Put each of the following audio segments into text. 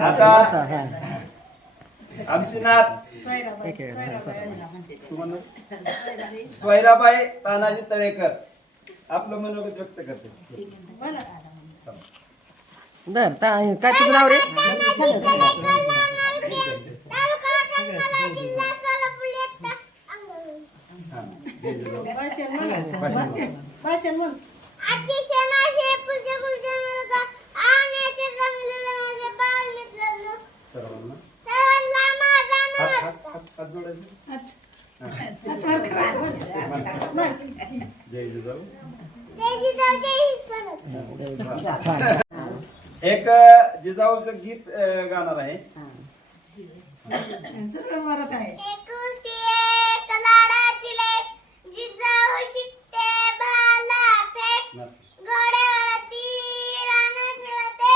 आता हा. आमची नात. स्वैराबाई तानाजी तळेकर आपलं मनोगत व्यक्त करते बर काय तुझं नाव रे एक जिजाऊचं गीत गाणार आहे. घोड्यावरती रानं फिरते,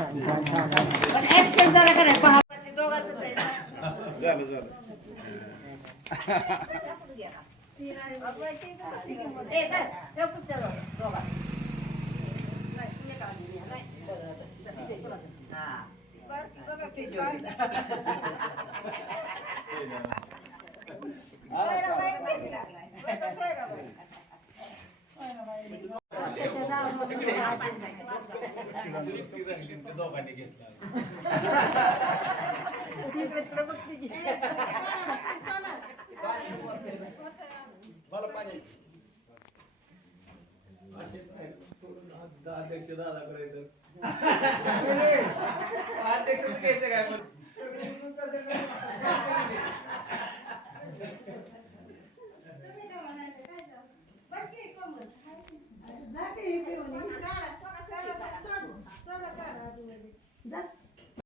छान छान छान झालं झालं. मला पाणी अध्यक्ष दादा करायचं. अध्यक्ष घ्यायचं काय Да?